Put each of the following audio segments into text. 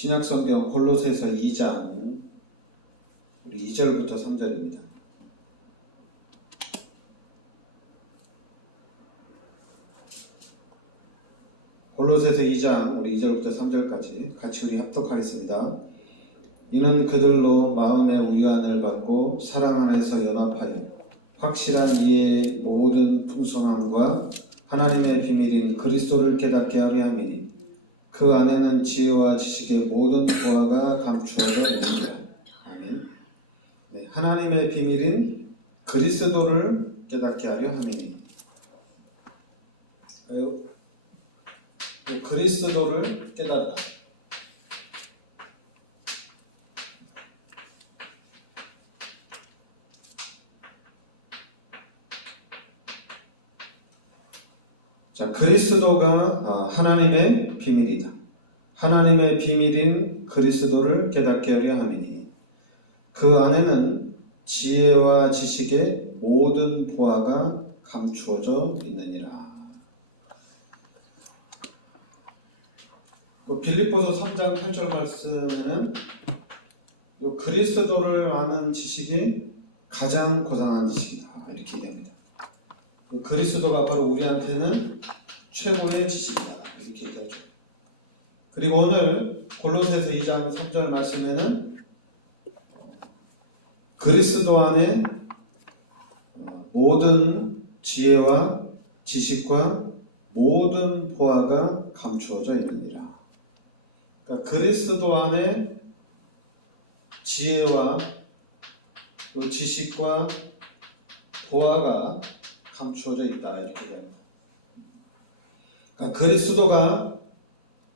신약성경 골로새서 2장 2절부터 3절입니다. 골로새서 2장 우리 2절부터 3절까지 같이 우리 합독하겠습니다. 이는 그들로 마음의 위안을 받고 사랑 안에서 연합하여 확실한 이해의 모든 풍성함과 하나님의 비밀인 그리스도를 깨닫게 하려 함이니 그 안에는 지혜와 지식의 모든 보화가 감추어져 있느니라. 아멘. 네, 하나님의 비밀인 그리스도를 깨닫게 하려 함이니 그리스도를 깨달으라. 자, 그리스도가 하나님의 비밀이다. 하나님의 비밀인 그리스도를 깨닫게 하려 함이니 그 안에는 지혜와 지식의 모든 보화가 감추어져 있느니라. 빌립보서 3장 8절 말씀에는 그리스도를 아는 지식이 가장 고상한 지식이다 이렇게 얘기합니다. 그리스도가 바로 우리한테는 최고의 지식이다 이렇게 얘기하죠. 그리고 오늘 골로새서 2장 3절 말씀에는 그리스도 안에 모든 지혜와 지식과 모든 보화가 감추어져 있느니라. 그러니까 그리스도 안에 지혜와 지식과 보화가 감추어져 있다 이렇게 됩니다. 그러니까 그리스도가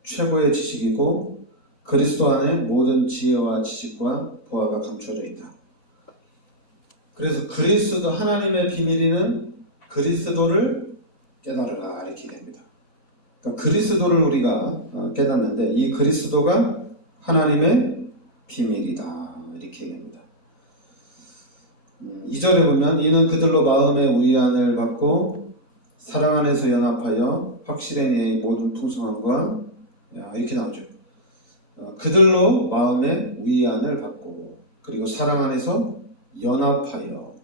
최고의 지식이고 그리스도 안에 모든 지혜와 지식과 보화가 감추어져 있다. 그래서 그리스도 하나님의 비밀이는 그리스도를 깨달으라 이렇게 됩니다. 그러니까 그리스도를 우리가 깨닫는데 이 그리스도가 하나님의 비밀이다 이렇게 얘기합니다. 2절에 보면 이는 그들로 마음의 위안을 받고 사랑 안에서 연합하여 확실한 이의 모든 풍성함과 이렇게 나오죠. 그들로 마음의 위안을 받고 그리고 사랑 안에서 연합하여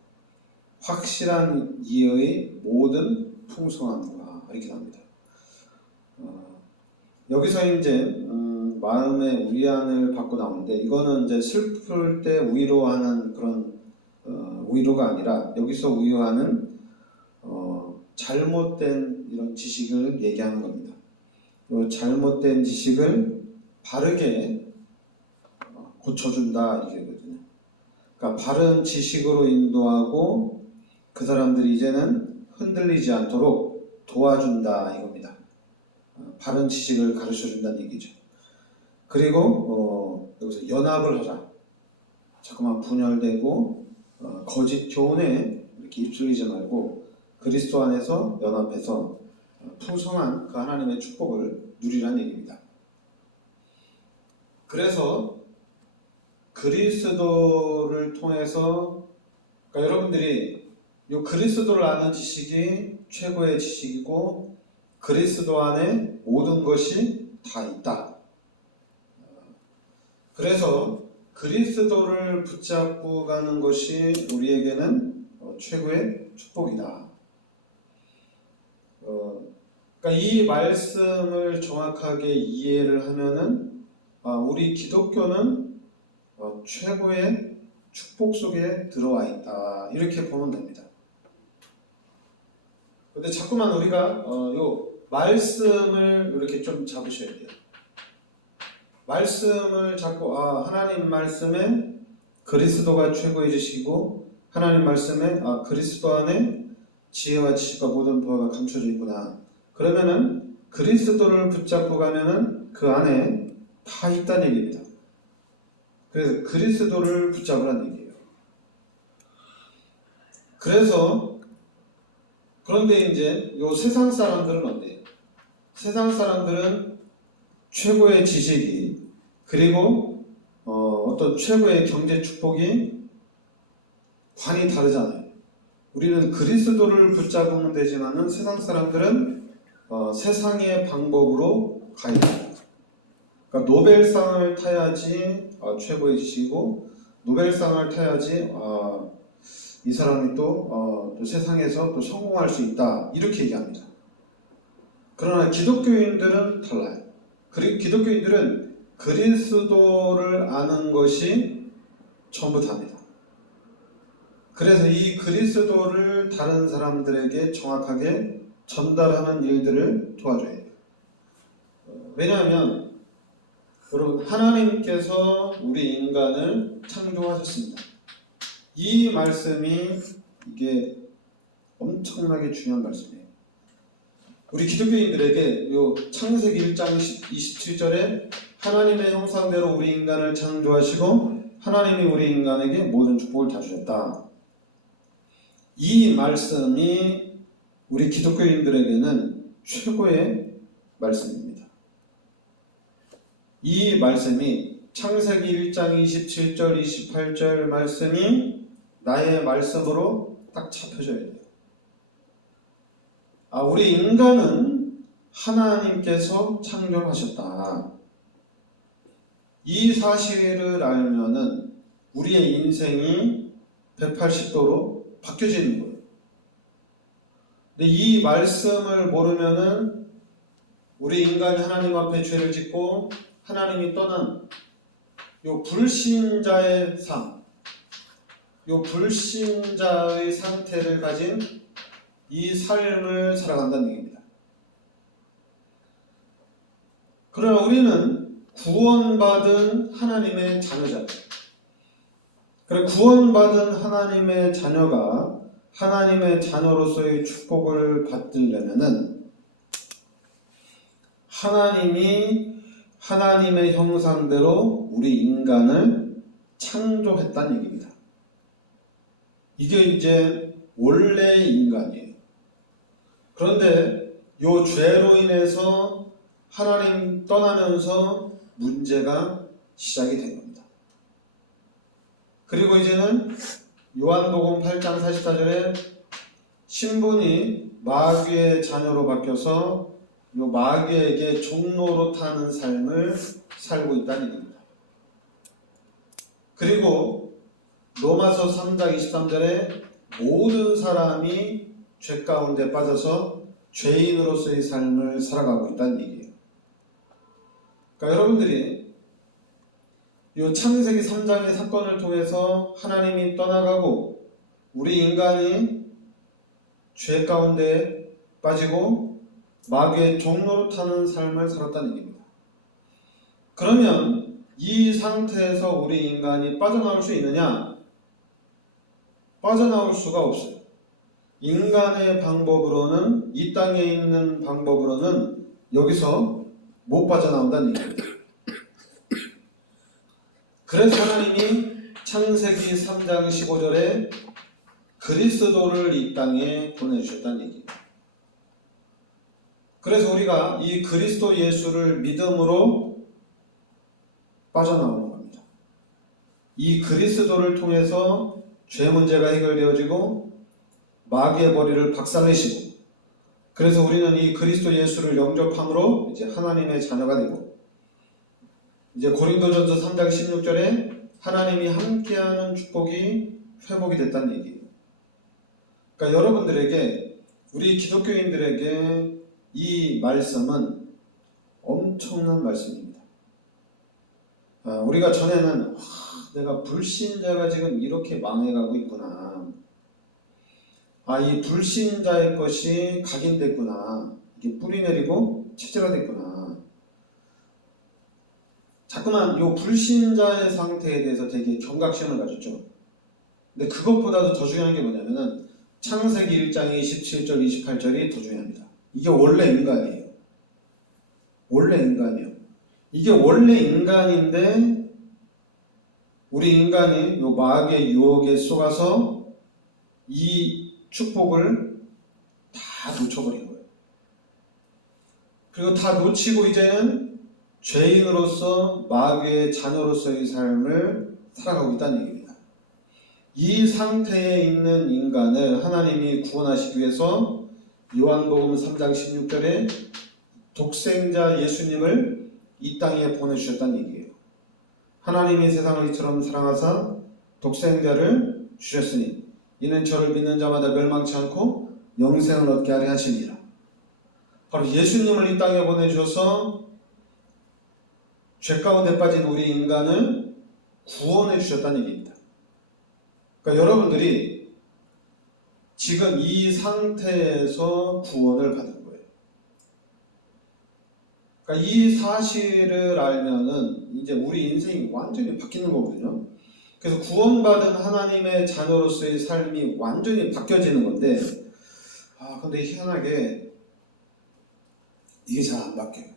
확실한 이의 모든 풍성함과 이렇게 나옵니다. 여기서 이제 마음의 위안을 받고 나오는데 이거는 이제 슬플 때 위로하는 그런 위로가 아니라 여기서 위로하는 잘못된 이런 지식을 얘기하는 겁니다. 잘못된 지식을 바르게 고쳐준다 이거거든요. 그러니까 바른 지식으로 인도하고 그 사람들이 이제는 흔들리지 않도록 도와준다 이겁니다. 바른 지식을 가르쳐준다는 얘기죠. 그리고 여기서 연합을 하라. 자꾸만 분열되고 거짓 교훈에 이렇게 휩쓸리지 말고 그리스도 안에서 연합해서 풍성한 그 하나님의 축복을 누리라는 얘기입니다. 그래서 그리스도를 통해서 그러니까 여러분들이 이 그리스도를 아는 지식이 최고의 지식이고 그리스도 안에 모든 것이 다 있다. 그래서 그리스도를 붙잡고 가는 것이 우리에게는 최고의 축복이다. 그러니까 이 말씀을 정확하게 이해를 하면은 우리 기독교는 최고의 축복 속에 들어와 있다 이렇게 보면 됩니다. 근데 자꾸만 우리가 요 말씀을 이렇게 좀 잡으셔야 돼요. 말씀을 잡고 하나님 말씀에 그리스도가 최고의 지식이고 하나님 말씀에 그리스도 안에 지혜와 지식과 모든 보화가 감춰져 있구나. 그러면은 그리스도를 붙잡고 가면은 그 안에 다 있다는 얘기입니다. 그래서 그리스도를 붙잡으라는 얘기예요. 그런데 이제 요 세상 사람들은 어때요? 세상 사람들은 최고의 지식이 그리고 어떤 최고의 경제 축복이 관이 다르잖아요. 우리는 그리스도를 붙잡으면 되지만은 세상 사람들은 세상의 방법으로 가야 됩니다. 그러니까 노벨상을 타야지 최고의 지식이고, 노벨상을 타야지 이 사람이 또 세상에서 또 성공할 수 있다, 이렇게 얘기합니다. 그러나 기독교인들은 달라요. 그리고 기독교인들은 그리스도를 아는 것이 전부 답니다. 그래서 이 그리스도를 다른 사람들에게 정확하게 전달하는 일들을 도와줘야 돼요. 왜냐하면 여러분, 하나님께서 우리 인간을 창조하셨습니다. 이 말씀이 이게 엄청나게 중요한 말씀이에요. 우리 기독교인들에게 요 창세기 1장 27절에 하나님의 형상대로 우리 인간을 창조하시고 하나님이 우리 인간에게 모든 축복을 다 주셨다. 이 말씀이 우리 기독교인들에게는 최고의 말씀입니다. 이 말씀이 창세기 1장 27절, 28절 말씀이 나의 말씀으로 딱 잡혀져야 돼요. 우리 인간은 하나님께서 창조하셨다. 이 사실을 알면은 우리의 인생이 180도로 바뀌어지는 거예요. 근데 이 말씀을 모르면은 우리 인간이 하나님 앞에 죄를 짓고 하나님이 떠난 요 불신자의 삶, 요 불신자의 상태를 가진 이 삶을 살아간다는 얘기입니다. 그러나 우리는 구원받은 하나님의 자녀잖아요. 그래, 구원받은 하나님의 자녀가 하나님의 자녀로서의 축복을 받으려면은 하나님이 하나님의 형상대로 우리 인간을 창조했다는 얘기입니다. 이게 이제 원래의 인간이에요. 그런데 이 죄로 인해서 하나님 떠나면서 문제가 시작이 된 겁니다. 그리고 이제는 요한복음 8장 44절에 신분이 마귀의 자녀로 바뀌어서 요 마귀에게 종로로 타는 삶을 살고 있다는 얘기입니다. 그리고 로마서 3장 23절에 모든 사람이 죄 가운데 빠져서 죄인으로서의 삶을 살아가고 있다는 얘기예요. 그러니까 여러분들이 이 창세기 3장의 사건을 통해서 하나님이 떠나가고 우리 인간이 죄 가운데 빠지고 마귀의 종로로 타는 삶을 살았다는 얘기입니다. 그러면 이 상태에서 우리 인간이 빠져나올 수 있느냐? 빠져나올 수가 없어요. 인간의 방법으로는, 이 땅에 있는 방법으로는 여기서 못 빠져나온다는 얘기입니다. 그래서 하나님이 창세기 3장 15절에 그리스도를 이 땅에 보내주셨다는 얘기입니다. 그래서 우리가 이 그리스도 예수를 믿음으로 빠져나오는 겁니다. 이 그리스도를 통해서 죄 문제가 해결되어지고 마귀의 머리를 박살내시고, 그래서 우리는 이 그리스도 예수를 영접함으로 이제 하나님의 자녀가 되고, 이제 고린도전서 3장 16절에 하나님이 함께하는 축복이 회복이 됐다는 얘기예요. 그러니까 여러분들에게, 우리 기독교인들에게 이 말씀은 엄청난 말씀입니다. 우리가 전에는 내가 불신자가 지금 이렇게 망해가고 있구나. 이 불신자의 것이 각인됐구나. 이게 뿌리 내리고 체질화됐구나. 자꾸만 이 불신자의 상태에 대해서 되게 경각심을 가졌죠. 근데 그것보다도 더 중요한 게 뭐냐면은 창세기 1장 27절 28절이 더 중요합니다. 이게 원래 인간이에요. 원래 인간이에요. 이게 원래 인간인데 우리 인간이 요 마귀의 유혹에 속아서 이 축복을 다 놓쳐버린 거예요. 그리고 다 놓치고 이제는 죄인으로서 마귀의 자녀로서의 삶을 살아가고 있다는 얘기입니다. 이 상태에 있는 인간을 하나님이 구원하시기 위해서 요한복음 3장 16절에 독생자 예수님을 이 땅에 보내주셨다는 얘기예요. 하나님이 세상을 이처럼 사랑하사 독생자를 주셨으니 이는 저를 믿는 자마다 멸망치 않고 영생을 얻게 하려 하심이라. 바로 예수님을 이 땅에 보내주셔서 죄 가운데 빠진 우리 인간을 구원해 주셨다는 얘기입니다. 그러니까 여러분들이 지금 이 상태에서 구원을 받은 거예요. 그러니까 이 사실을 알면은 이제 우리 인생이 완전히 바뀌는 거거든요. 그래서 구원받은 하나님의 자녀로서의 삶이 완전히 바뀌어지는 건데, 근데 희한하게 이게 잘 안 바뀌어요.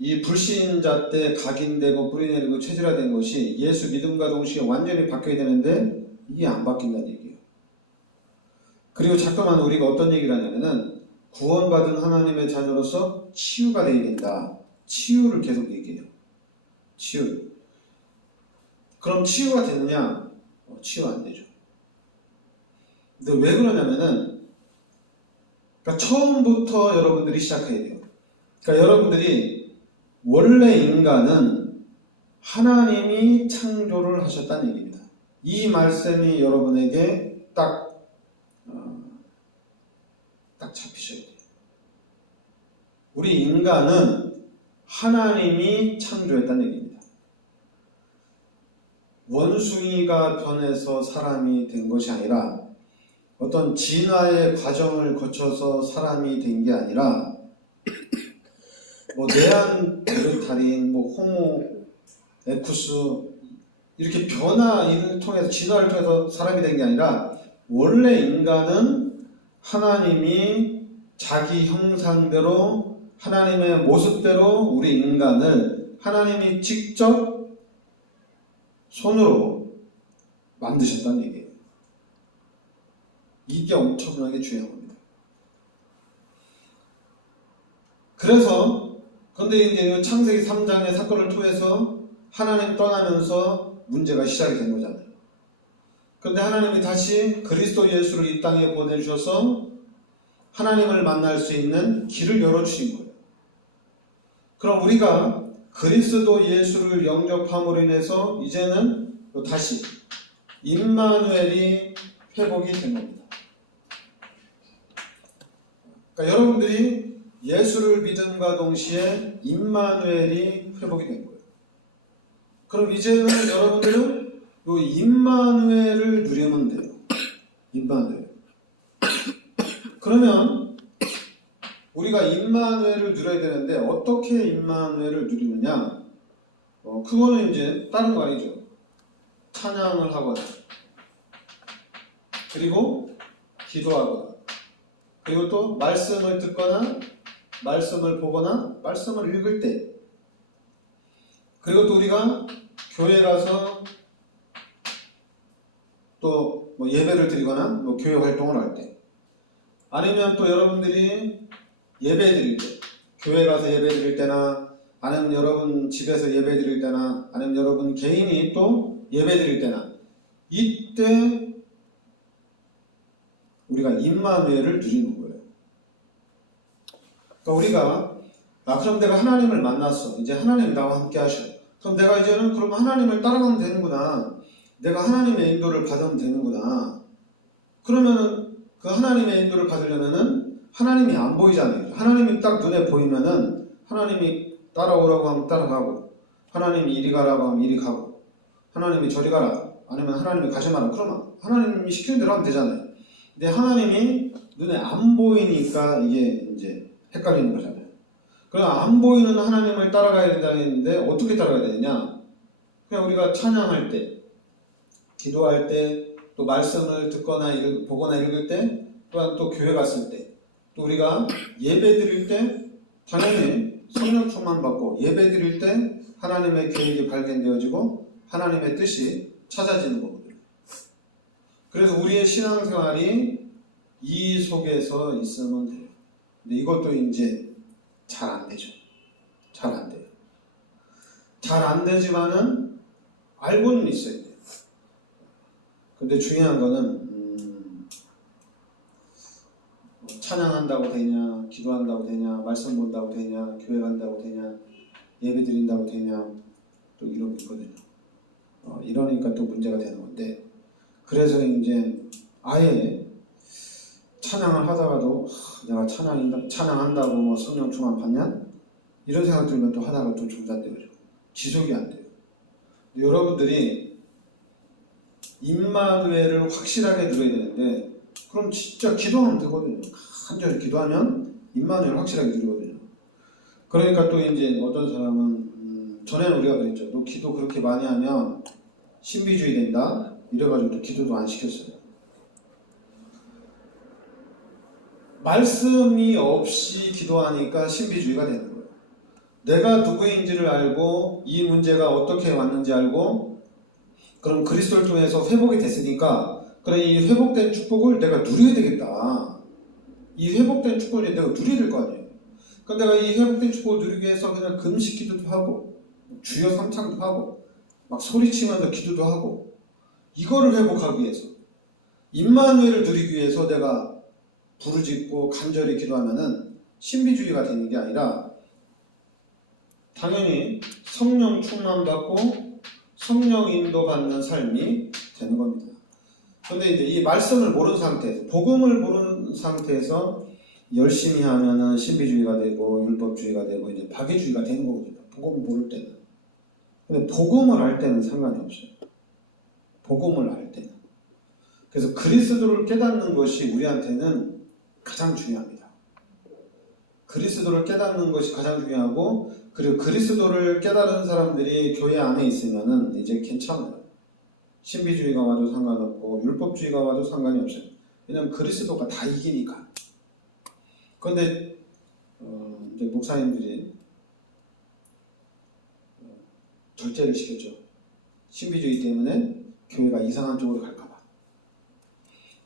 이 불신자 때 각인되고 뿌리내리고 체질화된 것이 예수 믿음과 동시에 완전히 바뀌어야 되는데 이게 안 바뀐다는 얘기예요. 그리고 자꾸만 우리가 어떤 얘기를 하냐면은 구원받은 하나님의 자녀로서 치유가 되어야 된다. 치유를 계속 얘기해요. 치유. 그럼 치유가 되느냐? 치유 안 되죠. 근데 왜 그러냐면은 그러니까 처음부터 여러분들이 시작해야 돼요. 그러니까 여러분들이 원래 인간은 하나님이 창조를 하셨다는 얘기입니다. 이 말씀이 여러분에게 딱 잡히셔야 돼요. 우리 인간은 하나님이 창조했다는 얘기입니다. 원숭이가 변해서 사람이 된 것이 아니라 어떤 진화의 과정을 거쳐서 사람이 된 게 아니라 네안데르탈인, 호모 에쿠스 이렇게 변화를 통해서 진화를 통해서 사람이 된 게 아니라 원래 인간은 하나님이 자기 형상대로 하나님의 모습대로 우리 인간을 하나님이 직접 손으로 만드셨다는 얘기예요. 이게 엄청나게 중요한 겁니다. 그런데 이제 창세기 3장의 사건을 통해서 하나님 떠나면서 문제가 시작이 된 거잖아요. 그런데 하나님이 다시 그리스도 예수를 이 땅에 보내주셔서 하나님을 만날 수 있는 길을 열어주신 거예요. 그럼 우리가 그리스도 예수를 영접함으로 인해서 이제는 다시 임마누엘이 회복이 된 겁니다. 그러니까 여러분들이 예수를 믿음과 동시에 임마누엘이 회복이 된 거예요. 그럼 이제는 여러분들은 이 임마누엘을 누리면 돼요. 임마누엘. 그러면 우리가 임마누엘을 누려야 되는데 어떻게 임마누엘을 누리느냐? 그거는 이제 다른 거 아니죠. 찬양을 하거나 그리고 기도하거나 그리고 또 말씀을 듣거나 말씀을 보거나 말씀을 읽을 때 그리고 또 우리가 교회 가서 또 예배를 드리거나 교회 활동을 할 때 아니면 또 여러분들이 예배 드릴 때 교회 가서 예배 드릴 때나 아니면 여러분 집에서 예배 드릴 때나 아니면 여러분 개인이 또 예배 드릴 때나 이때 우리가 임마누엘을 누리는 거예요. 그러니까 우리가 그럼 내가 하나님을 만났어. 이제 하나님 나와 함께 하셔. 그럼 내가 이제는 그러면 하나님을 따라가면 되는구나. 내가 하나님의 인도를 받으면 되는구나. 그러면은 그 하나님의 인도를 받으려면은 하나님이 안 보이잖아요. 하나님이 딱 눈에 보이면은 하나님이 따라오라고 하면 따라가고 하나님이 이리 가라고 하면 이리 가고 하나님이 저리 가라 아니면 하나님이 가지 마라 그러면 하나님이 시키는 대로 하면 되잖아요. 근데 하나님이 눈에 안 보이니까 이게 이제 헷갈리는 거잖아요. 그럼 안 보이는 하나님을 따라가야 된다는데 어떻게 따라가야 되느냐? 그냥 우리가 찬양할 때, 기도할 때, 또 말씀을 듣거나 보거나 읽을 때, 또한 또 교회 갔을 때, 또 우리가 예배 드릴 때 당연히 성령 충만 받고 예배 드릴 때 하나님의 계획이 발견되어지고 하나님의 뜻이 찾아지는 거거든요. 그래서 우리의 신앙생활이 이 속에서 있으면 돼요. 근데 이것도 이제 잘 안 되죠. 잘 안 돼요. 잘 안 되지만은 알고는 있어야 돼요. 근데 중요한 거는 찬양한다고 되냐, 기도한다고 되냐, 말씀 본다고 되냐, 교회 간다고 되냐, 예배 드린다고 되냐, 또 이러고 있거든요. 이러니까 또 문제가 되는 건데, 그래서 이제 아예 찬양을 하다가도 내가 찬양한다고 뭐 성령 충만 받냐? 이런 생각 들면 또 하다가 또 중단돼요. 지속이 안 돼요. 여러분들이 임마누엘을 확실하게 누려야 되는데, 그럼 진짜 기도하면 되거든요. 간절히 기도하면 임마누엘 확실하게 누리거든요. 그러니까 또 이제 어떤 사람은 전에는 우리가 그랬죠. 너 기도 그렇게 많이 하면 신비주의 된다. 이래가지고 또 기도도 안 시켰어요. 말씀이 없이 기도하니까 신비주의가 되는 거예요. 내가 누구인지를 알고 이 문제가 어떻게 왔는지 알고 그럼 그리스도를 통해서 회복이 됐으니까 그래 이 회복된 축복을 내가 누려야 되겠다. 이 회복된 축복을 내가 누려야 될 거 아니에요. 그러니까 내가 이 회복된 축복을 누리기 위해서 그냥 금식 기도도 하고 주여 삼창도 하고 막 소리치면서 기도도 하고 이거를 회복하기 위해서 임마누엘을 누리기 위해서 내가 부르짖고 간절히 기도하면은 신비주의가 되는 게 아니라 당연히 성령 충만받고 성령 인도받는 삶이 되는 겁니다. 그런데 이제 이 말씀을 모르는 상태에서 복음을 모르는 상태에서 열심히 하면은 신비주의가 되고 율법주의가 되고 이제 박애주의가 되는 거거든요. 복음을 모를 때는. 근데 복음을 알 때는 상관이 없어요. 복음을 알 때는. 그래서 그리스도를 깨닫는 것이 우리한테는 가장 중요합니다. 그리스도를 깨닫는 것이 가장 중요하고 그리고 그리스도를 깨달은 사람들이 교회 안에 있으면은 이제 괜찮아요. 신비주의가 와도 상관없고 율법주의가 와도 상관이 없어요. 왜냐하면 그리스도가 다 이기니까. 그런데 이제 목사님들이 절제를 시켰죠. 신비주의 때문에 교회가 이상한 쪽으로 갈까봐.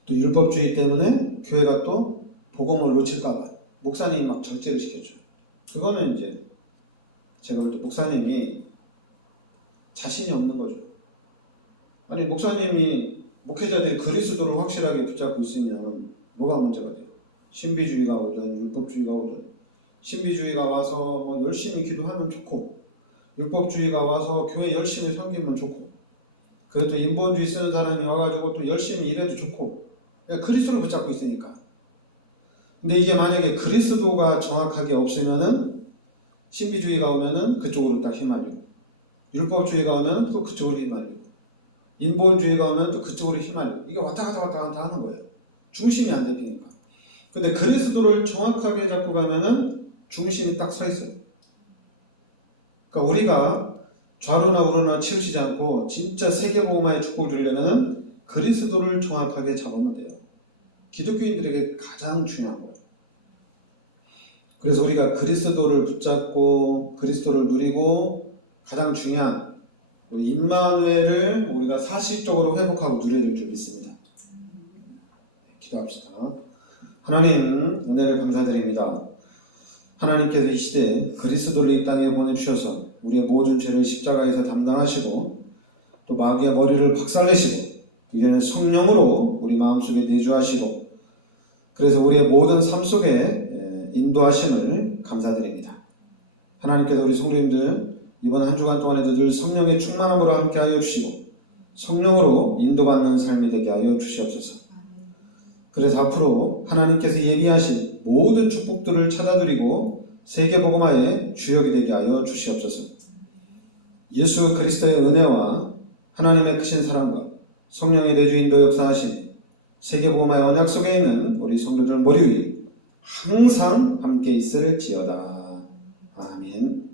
또 율법주의 때문에 교회가 또 복음을 놓칠까봐 목사님이 막 절제를 시켰죠. 그거는 이제 제가 볼 때 목사님이 자신이 없는 거죠. 아니 목사님이 목회자들이 그리스도를 확실하게 붙잡고 있으면 뭐가 문제가 돼요? 신비주의가 오든 율법주의가 오든 신비주의가 와서 뭐 열심히 기도하면 좋고 율법주의가 와서 교회 열심히 섬기면 좋고 그래도 인본주의 쓰는 사람이 와가지고 또 열심히 일해도 좋고 그리스도를 붙잡고 있으니까. 근데 이게 만약에 그리스도가 정확하게 없으면은 신비주의가 오면은 그쪽으로 딱 휘말리고 율법주의가 오면 또 그쪽으로 휘말리고 인본주의가 오면 또 그쪽으로 휘말리고 이게 왔다 갔다 하는 거예요. 중심이 안 잡히니까. 근데 그리스도를 정확하게 잡고 가면은 중심이 딱 서 있어요. 그러니까 우리가 좌로나 우로나 치우치지 않고 진짜 세계복음화의 축복을 누리려면 그리스도를 정확하게 잡으면 돼요. 기독교인들에게 가장 중요한 거예요. 그래서 우리가 그리스도를 붙잡고 그리스도를 누리고 가장 중요한 우리 임마누엘을 우리가 사실적으로 회복하고 누려야 될 줄 믿습니다. 기도합시다. 하나님 은혜를 감사드립니다. 하나님께서 이 시대에 그리스도를 이 땅에 보내주셔서 우리의 모든 죄를 십자가에서 담당하시고 또 마귀의 머리를 박살내시고 이제는 성령으로 우리 마음속에 내주하시고 그래서 우리의 모든 삶 속에 인도하심을 감사드립니다. 하나님께서 우리 성도님들 이번 한 주간 동안에도 늘 성령의 충만함으로 함께하여 주시고 성령으로 인도받는 삶이 되게 하여 주시옵소서. 그래서 앞으로 하나님께서 예비하신 모든 축복들을 찾아드리고 세계복음화의 주역이 되게 하여 주시옵소서. 예수 그리스도의 은혜와 하나님의 크신 사랑과 성령의 내주 인도 역사하심 세계복음화의 언약 속에 있는 우리 성도들 머리 위에 항상 함께 있을지어다. 아멘.